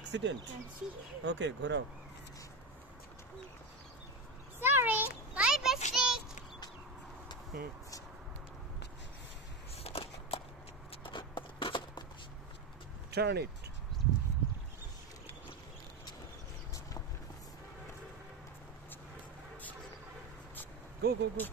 Accident. Okay, ঘোরাও. Sorry, my mistake. Turn it. Go, go, go.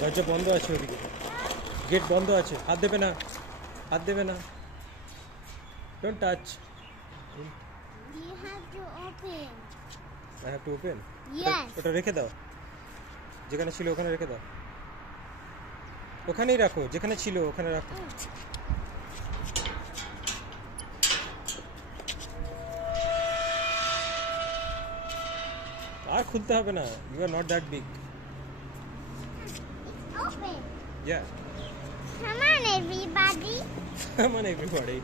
দরজা বন্ধ আছে ওদিকে, গেট বন্ধ আছে, হাত দেবে না, হাত দেবে না, don't touch. You have to open. I have to open? Yes. ওটা রেখে দাও, যেখানে ছিল ওখানে রেখে দাও, ওখানেই রাখো, যেখানে ছিল ওখানে রাখো। আর খুলতে হবে না, you are not that big. Open. Yeah. Come on, everybody. Come on, everybody.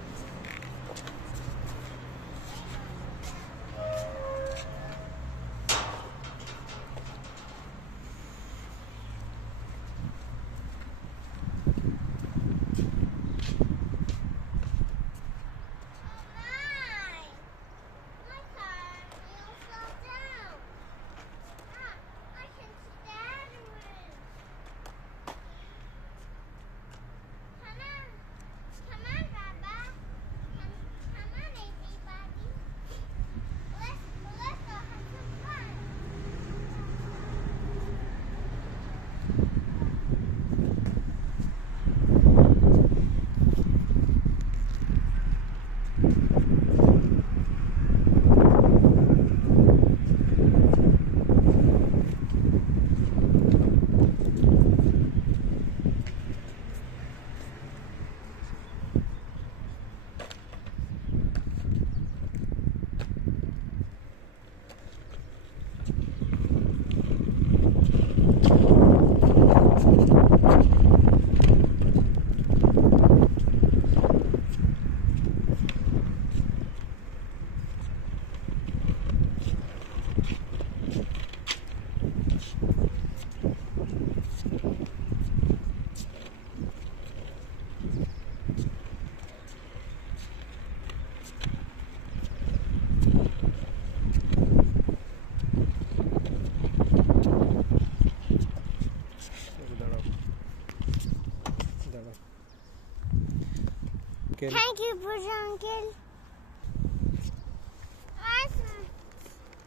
Thank you, Puss Uncle.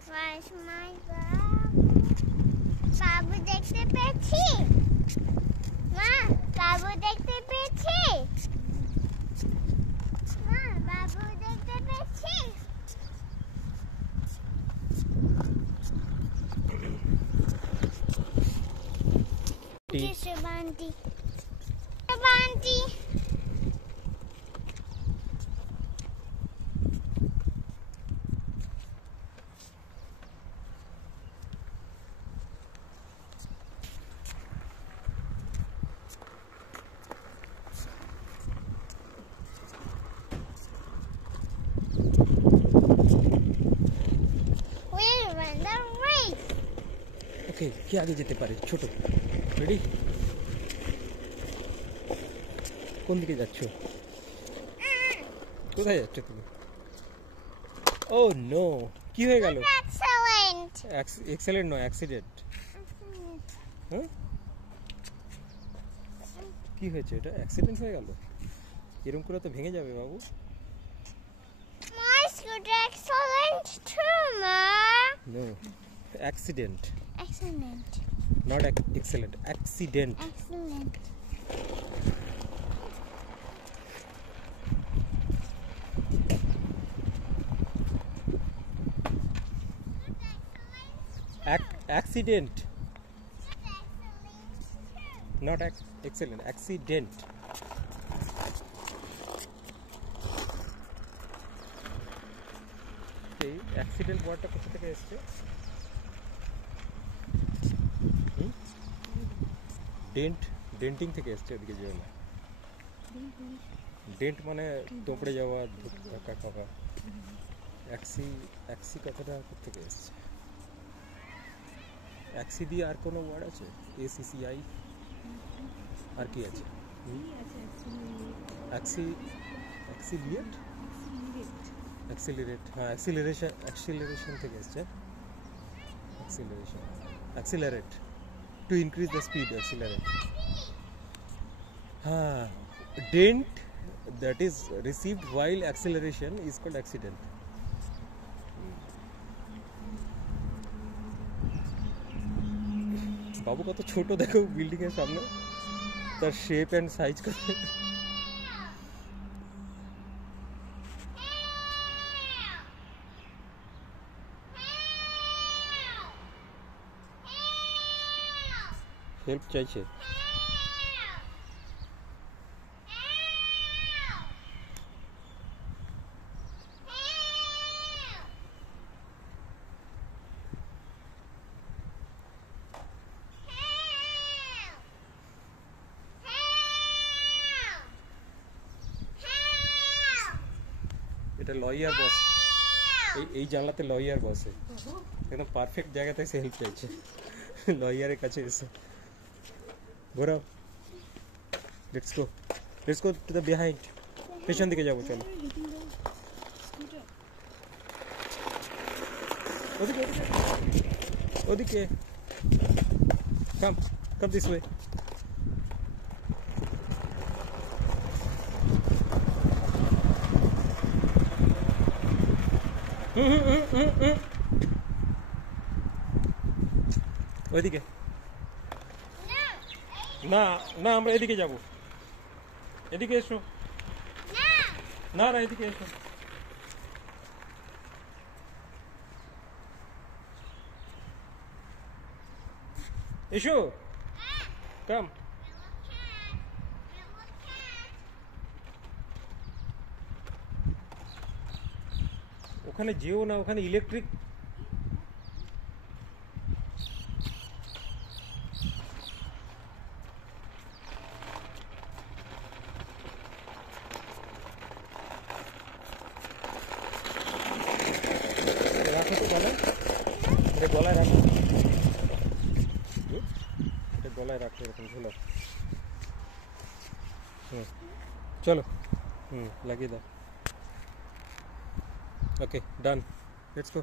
Where's my babu? Babu দেখতে পেয়েছি। মা, বাবু দেখতে পেয়েছি। মা, বাবু দেখতে পেয়েছি। Shivanti. Shivanti. ওকে, কি আগে যেতে পারে? ছোট, রেডি? কোন দিকে যাচ্ছ? কোথায় যাচ্ছ তুমি? ও নো, কি হয়ে গেল? এক্সেলেন্ট। এক্সেলেন্ট নয়, অ্যাক্সিডেন্ট। হ্যাঁ, কি হয়েছে? এটা অ্যাক্সিডেন্ট হয়ে গেল? এরকম করে তো ভেঙে যাবে বাবু। My scooter excellent too, Ma. No, accident. Excellent. Not excellent, accident. Excellent. Accident. Not excellent, accident. এই অ্যাক্সিডেন্ট ওয়ার্ডটা কোথা থেকে এসছে? ডেন্টিং থেকে এসছে, ওদিকে যেও না। ডেন্ট মানে তোপড়ে যাওয়া, ধাক্কা খাওয়া। অ্যাক্সি কথাটা কোথা থেকে এসছে? অ্যাক্সি দিয়ে আর কোনো ওয়ার্ড আছে? ACCI আর কি আছে? অ্যাক্সিলিয়েট, হ্যাঁ অ্যাক্সিলারেশন থেকে এসছে। Accelerate, to increase the speed, accelerate. হ্যাঁ, dent that is received while acceleration is called accident. বাবু কত ছোট দেখো বিল্ডিং এর সামনে, তার শেপ এন্ড সাইজ কত। হেল্প চাইছে। এটা লয়ার বস, এই জানলাতে লয়ার বসে, একদম পারফেক্ট জায়গাতে এসে হেল্প চাইছে, লয়ারের কাছে এসে। ঘোরাও, let's go to the behind, পেছন দিকে যাবো, চলো। ওদিকে কাম দিস ওয়ে। ওইদিকে না, না আমরা এদিকে যাব, এদিকে এসো। না না এদিকে এসো। এসো, কাম। ওখানে যেও না, ওখানে ইলেকট্রিক। রাখো তো গলায়, এটা গলায় রাখো, এটা গলায় রাখো, এরকম ঝোলো। চলো, লাগিয়ে দাও। Okay, done, let's go.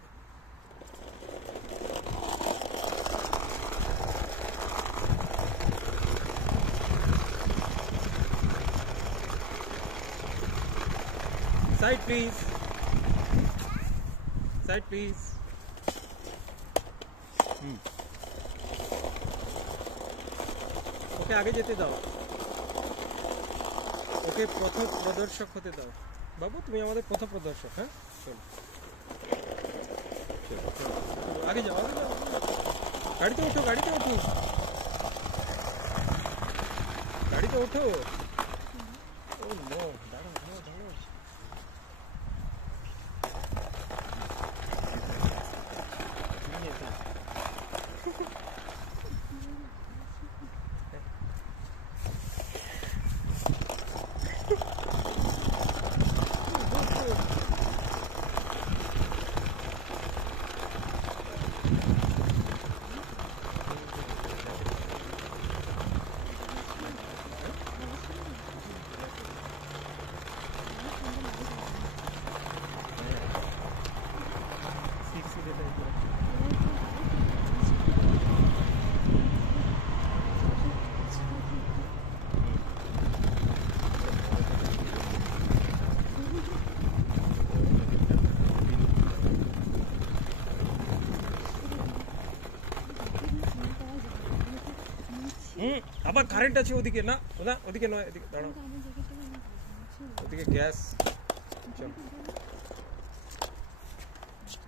Side please, side please. Okay আগে যেতে দাও, ওকে পথ প্রদর্শক হতে দাও। বাবু তুমি আমাদের পথ প্রদর্শক। হ্যাঁ চলো চলো চলো, আগে যাও আগে যাও, গাড়িতে ওঠো, গাড়িতে ওঠো, গাড়িতে ওঠো। ও নো, দাঁড়াও দাঁড়াও দাঁড়াও। আবার কারেন্ট আছে ওদিকে, না না ওদিকে নয়, এদিকে দাঁড়াও, ওদিকে গ্যাস। চল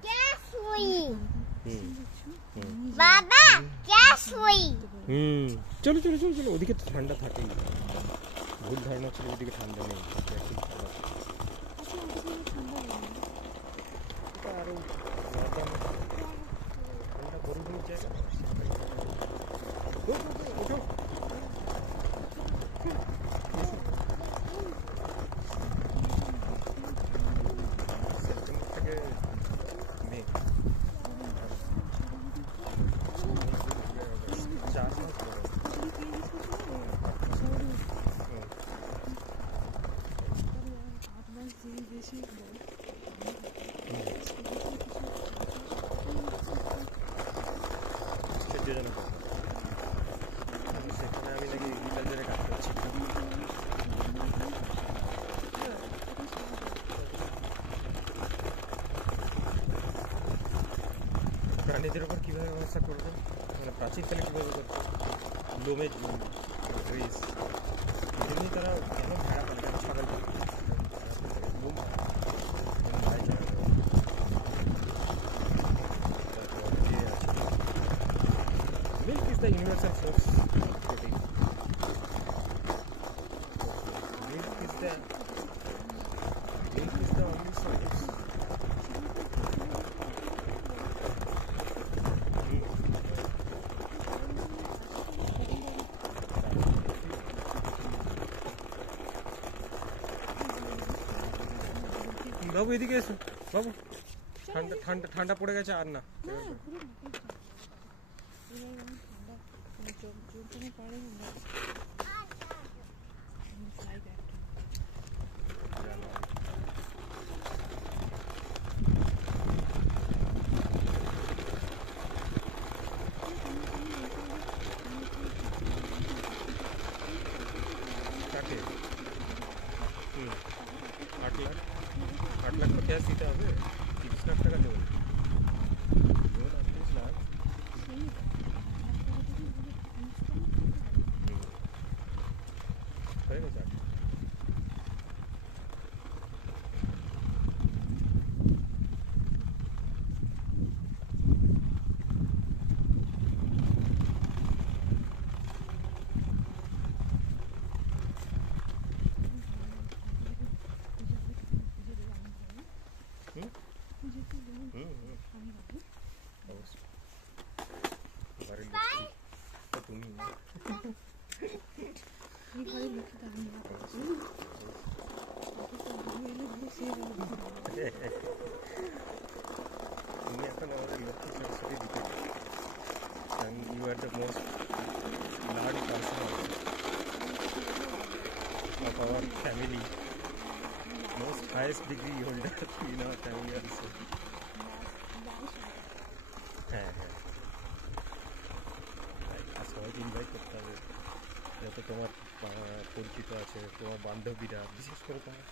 গ্যাস ওই বাবা, গ্যাস ওই। চলো চলো চলো চলো, ওদিকে তো ঠান্ডা থাকেই। ভুল ধারণা ছিল ওদিকে ঠান্ডা নেই, আরো নর্দম কোনটা মরুভূমির জায়গা ওঠো সেপ্টেম্বর থেকে মে 4 মাস বড় আশ্চর্যজনক সেখানে আমি নাকি এগ্রিকালচারে কাজ করছি প্রাণীদের উপর কীভাবে ব্যবস্থা করবো মানে প্রাচীনকালে কীভাবে করতো লোমে ড্রেস এমনি তারা কেন ভেড়া পালে কেন ছাগল পালে লোম মায় চড়া Milk is the universal source of protein. Milk is the only source. বাবু এদিকে এসো বাবু ঠান্ডা ঠান্ডা ঠান্ডা পড়ে গেছে আর না কাকে 8 লাখ ক্যাশ দিতে হবে 30 লাখ টাকা দেবেন লোন 30 লাখ হয়ে গেছে অবশ্যই বাড়ির লোক তো তুমি না তুমি এখন আমাদের লক্ষ্মী সরস্বতী দিতে and you are the most large person of our family, most highest degree holder in our family also. হ্যাঁ হ্যাঁ আর সবাইকে ইনভাইট করতে হবে যাতে তোমার পরিচিত আছে তোমার বান্ধবীরা বিশেষ করে তোমার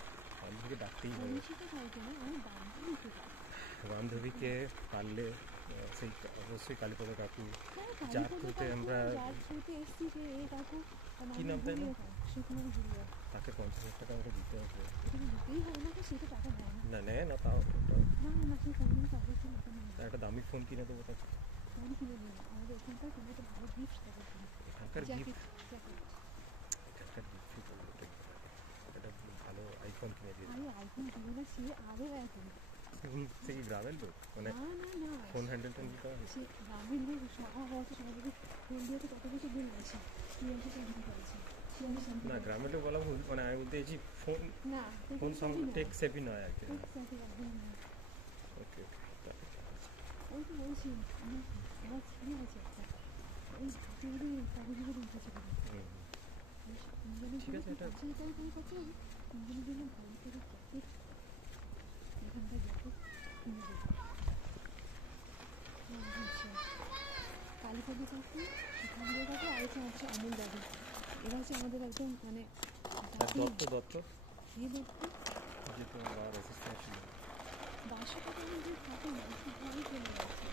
বান্ধবীকে ডাকতেই হবে বান্ধবীকে পারলে সেই অবশ্যই কালীপদ কাকু যার থ্রুতে আমরা কি নাম তাই না তাকে 50,000 টাকা আমাকে দিতে হবে না নেয় না তাও একটা দামি ফোন কিনে দেবো তাকে এখানকার গিফট একটা ভালো আইফোন কিনে দিয়ে সে কি গ্রামের লোক মানে ফোন হ্যান্ডেলটা নিতে হবে না গ্রামের লোক বলা ভুল মানে আমি বলতে চাইছি ফোন সঙ্গে টেক সেভি নয় আর কি ওকে ঠিক আছে এটা কালীপদ কাকু সুখানদের কাকু আর হচ্ছে অমল দাদু এরা হচ্ছে আমাদের একদম মানে দত্ত দত্ত এই দত্ত যে তোমার বাবার অ্যাসিস্ট্যান্ট ছিল 500 টাকা মধ্যে থাকে না খুব ভালো চলে যাচ্ছে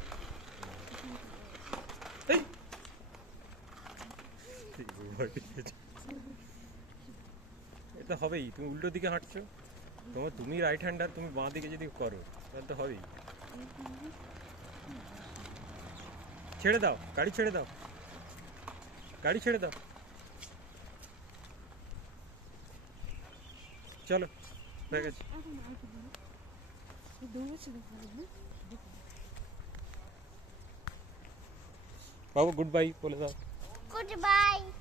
এটা হবেই তুমি উল্টো দিকে হাঁটছো তুমি রাইট হ্যান্ডার তুমি বাঁ দিকে যদি করো তাহলে তো হবেই ছেড়ে দাও গাড়ি ছেড়ে দাও গাড়ি ছেড়ে দাও চলো হয়ে গেছে দৌড়াচ্ছে দেখো না বাবু গুড বাই বলে দাও Goodbye.